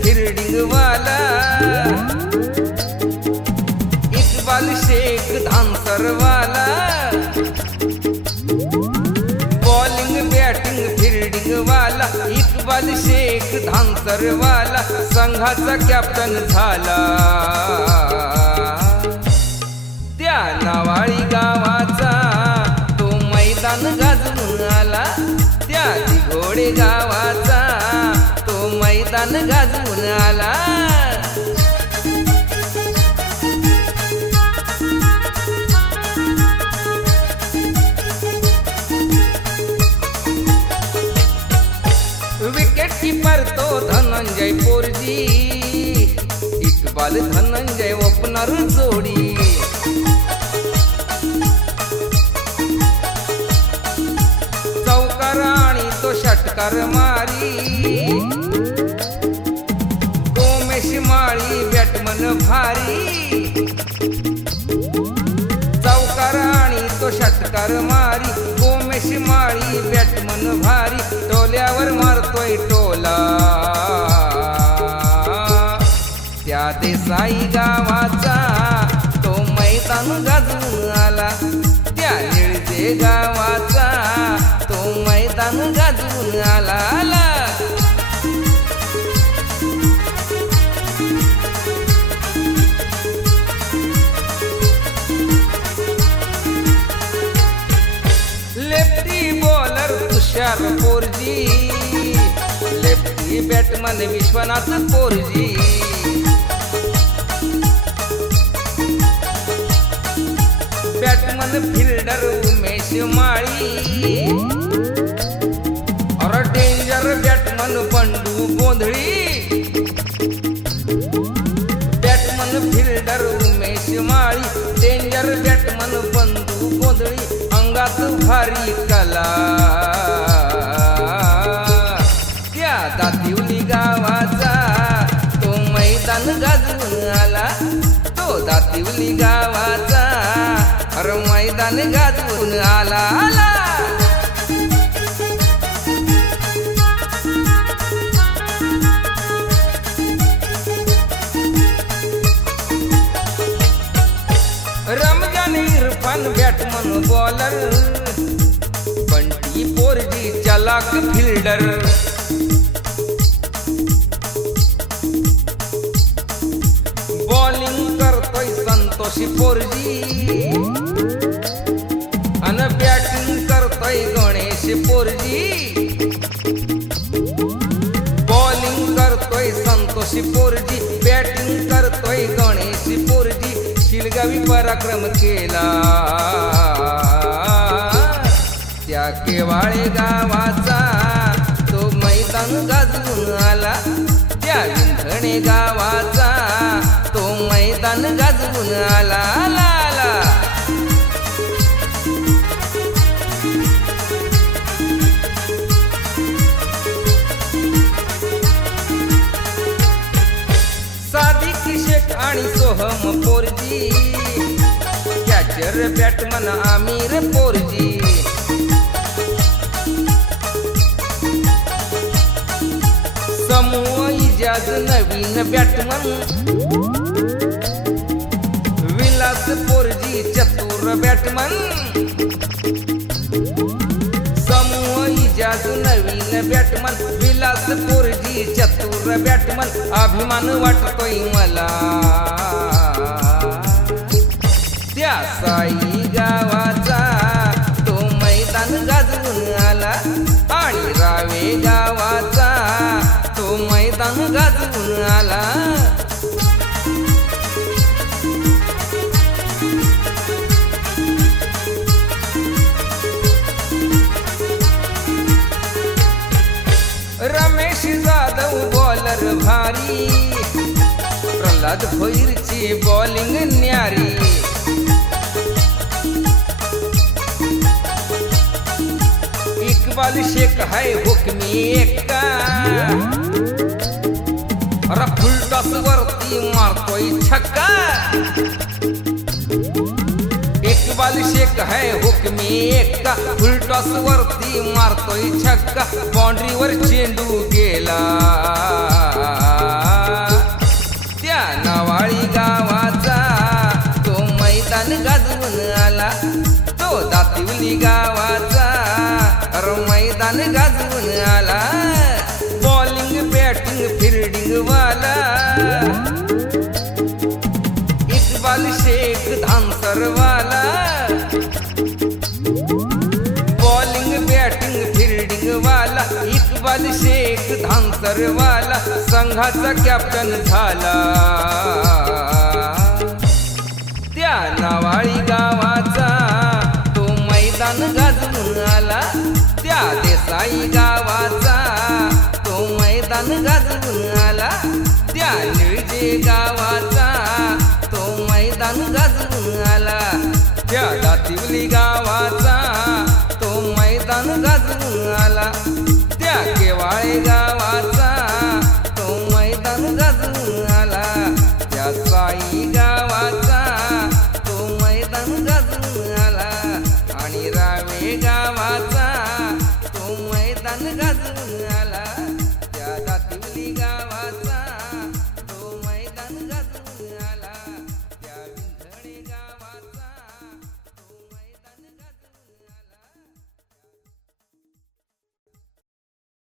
फिरडिंग वाला। इकबाल शेख धामसर वाला। Bowling batting फिरडिंग वाला। इकबाल शेख धामसर वाला। संघाचा कॅप्टन झाला। त्या नावाळी गावाचा तो मैदान गाजून आला. त्या घोडे गावा मैदान गाजून आला. विकेट किपर तो धनंजय पोरजी इकबाल धनंजय ओपनर जोडी. चौकार आणि तो षटकार मारी. भारी. चौकार आणि तो षटकार मारी गोमेश माळी बॅटमन भारी टोल्यावर मारतोय टोला. त्या देसाई गावाचा तो मैदान गाजून आला. त्या निळजे गावाचा तो मैदान गाजून आला. Tushar Porji. Lefty batsman Vishwanath Porji. Batsman fielder Umesh Mali. और danger batsman Pandu Gondhali. Batsman fielder Umesh Mali. Danger batsman Pandu Gondhali. अंगात भारी कला. मैदान गाजून आला आला. रमजान इरफान बॅटमन बॉलर बंटी पोरजी चलाक फिल्डर बॉलिंग करतोय संतोषी पोरजी गणेश पोरजी बॉलिंग करतोय संतोषी पोरजी बॅटिंग करतोय गणेशी पोरजी शिलगावी पराक्रम केला. त्या केवाळे गावाचा तो मैदान गाजून आला. त्या विंधणे गावाचा तो मैदान गाजून आला. आणि सोहम हो पोरजी कॅचर बॅटमन आमिर पोरजी समूह इजाज नवीन बॅटमन. विलास पोरजी चतुर बॅटमन. इजाज बॅटमन विलास चतुर बॅटमन अभिमान वाटतोय मला. त्या साई गावाचा तो मैदान गाजवून आला. आणि रावे गावाचा तो मैदान गाजवून आला. प्रल्हाद भैरची बॉलिंग न्यारी। इकबाल शेख है हुकमी एक्का अरे फुलटॉस वरती मारतोय छक्का। इकबाल शेख है हुकमी एक्का फुलटॉस वरती मारतोय छक्का। बाउंड्रीवर चेंडू गेला। झाला. इकबाल शेख वाला संघाचा कॅप्टन झाला. त्या नावाळी गावाचा तो मैदान गाजून आला. त्या देसाई गावाचा तो मैदान गाजून आला. त्या निळजे गावाचा तो मैदान गाजून आला. त्या दातिवली गावाचा तो मैदान I llegar.